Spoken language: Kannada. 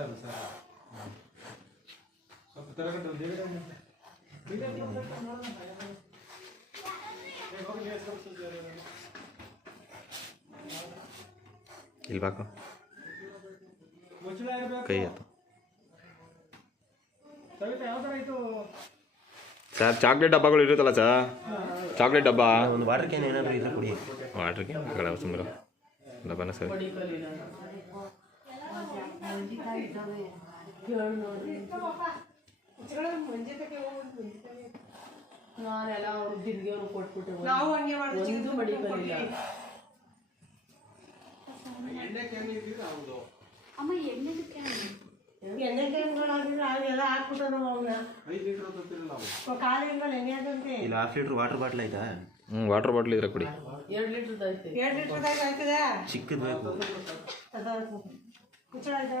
ಸರ್ ಸರ್ ಸ್ವಲ್ಪ ತರಗಂಟ ಇಲ್ವಾಕ ಕೈ ಆಯ್ತು? ಸರ್ ಚಾಕ್ಲೇಟ್ ಡಬ್ಬಗಳು ಇರುತ್ತಲ್ಲ ಸರ್? ಚಾಕ್ಲೇಟ್ ಡಬ್ಬ? ಒಂದು ವಾಟರ್ ಕ್ಯಾನ್ ಏನಾದರೂ ಇದ್ರೆ ಕೊಡಿ. ವಾಟರ್ ಕ್ಯಾನ್ ಆಗಲ್ಲ ಸುಮ್ಮನೆ ಡಬ್ಬನ ಸರ್. ನಾನೆಲ್ಲ ಅವ್ರ ಕೊಟ್ಬಿಟ್ಟೆ ನಾವು ಹಂಗೆ ಮಾಡ್ತೀವಿ ಒಂದು ಮಡಿಕಲಿಲ್ಲ ಅಮ್ಮ ಎಣ್ಣೆ ಎಣ್ಣೆ ಹಾಕ್ಬಿಟ್ಟು ನಾವು ಅವನ್ನ ಎಣ್ಣೆ ಇಲ್ಲ ಹಾಫ್ ಲೀಟ್ರ್ ವಾಟರ್ ಬಾಟ್ಲ್ ಐತಾ? ಹ್ಞೂ ವಾಟರ್ ಬಾಟ್ಲ್ ಇದ್ರೆ ಕೊಡಿ. ಎರಡು ಲೀಟ್ರ್ ಐತೆ ಎರಡು ಲೀಟ್ರದಾಗ ಆಯ್ತದೆ ಚಿಕ್ಕದು ಬೇಕು. కూర్చోడానికి